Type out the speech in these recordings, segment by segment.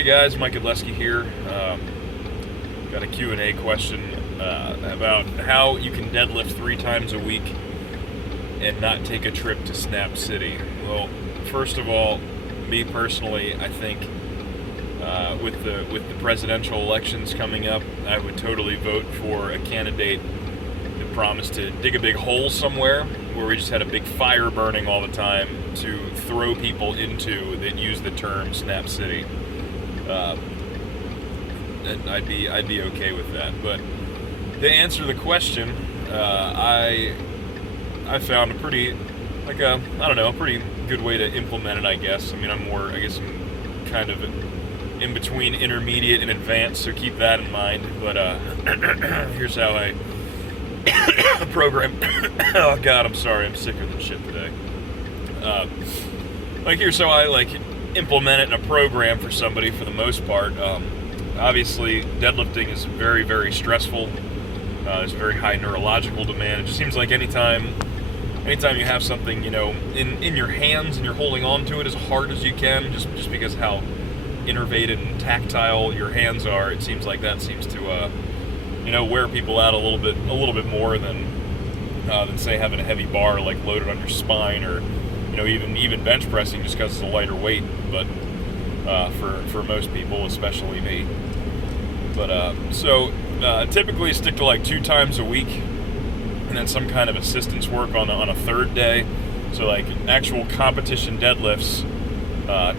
Hey guys, Mike Godleski here. Got a Q&A question about how you can deadlift 3 times a week and not take a trip to Snap City. Well, first of all, me personally, I think with the presidential elections coming up, I would totally vote for a candidate that promised to dig a big hole somewhere where we just had a big fire burning all the time to throw people into that use the term Snap City. And I'd be okay with that. But to answer the question, I found a pretty good way to implement it, I guess. I mean, I'm kind of in between intermediate and advanced, so keep that in mind. But here's how I program. Oh God, I'm sorry, I'm sicker than shit today. Here's how I implement it in a program for somebody for the most part. Obviously, deadlifting is very, very stressful. There's a very high neurological demand. It just seems like anytime you have something, in your hands and you're holding on to it as hard as you can, just because how innervated and tactile your hands are, it seems like that seems to, wear people out a little bit more than say having a heavy bar loaded on your spine, or even bench pressing just because it's a lighter weight. But for most people, especially me. But typically stick to 2 times a week, and then some kind of assistance work on a third day. So actual competition deadlifts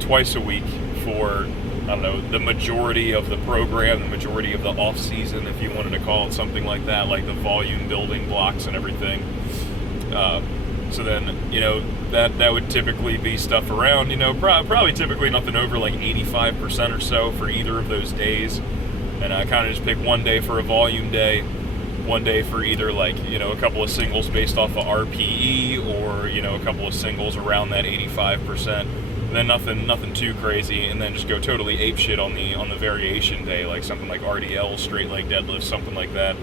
twice a week for the majority of the program, the majority of the off season, if you wanted to call it something like that, like the volume building blocks and everything. So then, that would typically be stuff around, probably typically nothing over 85% or so for either of those days. And I kind of just pick one day for a volume day, one day for either a couple of singles based off of RPE, or, a couple of singles around that 85%. And then nothing too crazy, and then just go totally apeshit on the variation day, something like RDL, straight leg deadlift, something like that.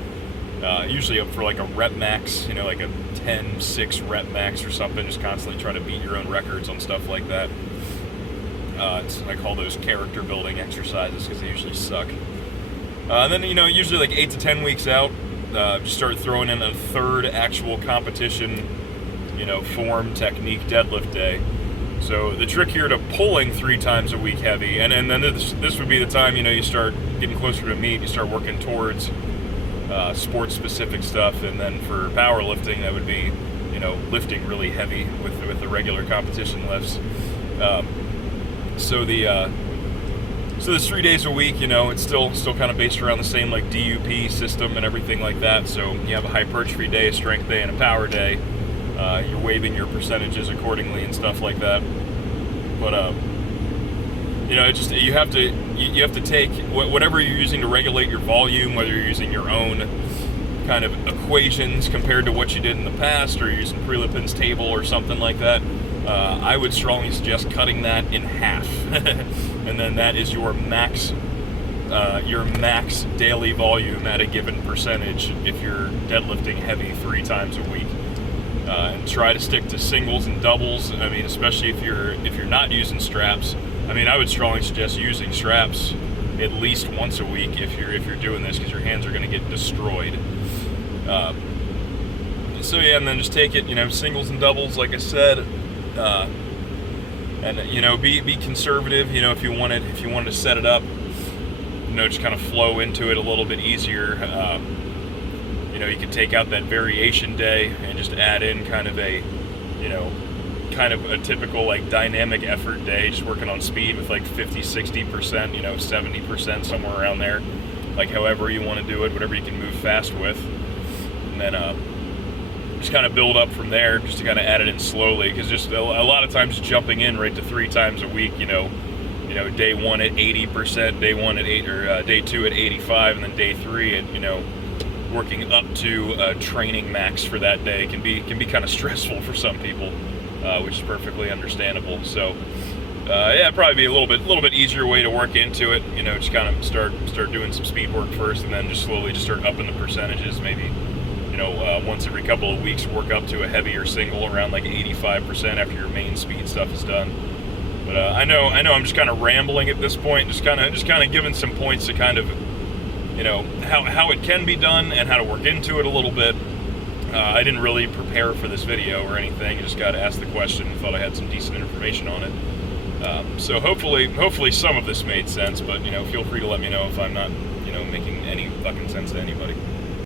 Usually up for a rep max, a 10-6 rep max or something, just constantly try to beat your own records on stuff like that. I call those character building exercises because they usually suck. And then, usually 8 to 10 weeks out, just start throwing in a third actual competition, form, technique, deadlift day. So the trick here to pulling 3 times a week heavy, and then this would be the time, you start getting closer to meet, you start working towards sports-specific stuff. And then for powerlifting, that would be, lifting really heavy with the regular competition lifts. So this 3 days a week, it's still kind of based around the same DUP system and everything like that. So you have a hypertrophy day, a strength day, and a power day. You're waiving your percentages accordingly and stuff like that. But you have to take whatever you're using to regulate your volume, whether you're using your own kind of equations compared to what you did in the past, or you're using Prelipin's table or something like that. I would strongly suggest cutting that in half, and then that is your max daily volume at a given percentage if you're deadlifting heavy 3 times a week. And try to stick to singles and doubles. I mean, especially if you're not using straps. I mean, I would strongly suggest using straps at least once a week if you're doing this, because your hands are going to get destroyed. And then just take it, singles and doubles, like I said, and be conservative. If you wanted to set it up, just kind of flow into it a little bit easier. You could take out that variation day and just add in kind of a typical dynamic effort day, just working on speed with 50, 60%, 70%, somewhere around there, however you want to do it, whatever you can move fast with. And then just kind of build up from there, just to kind of add it in slowly, because just a lot of times jumping in right to 3 times a week, day 1 at 80%, day 1 at 8, or day 2 at 85, and then day 3 at working up to training max for that day can be kind of stressful for some people, which is perfectly understandable. So probably be a little bit easier way to work into it. Just kind of start doing some speed work first, and then just slowly just start upping the percentages. Maybe once every couple of weeks, work up to a heavier single around 85% after your main speed stuff is done. But I know I'm just kind of rambling at this point, just kind of giving some points to kind of, you know, how it can be done and how to work into it a little bit. I didn't really prepare for this video or anything. I just got to ask the question and thought I had some decent information on it. So hopefully some of this made sense, but, you know, feel free to let me know if I'm not, you know, making any fucking sense to anybody.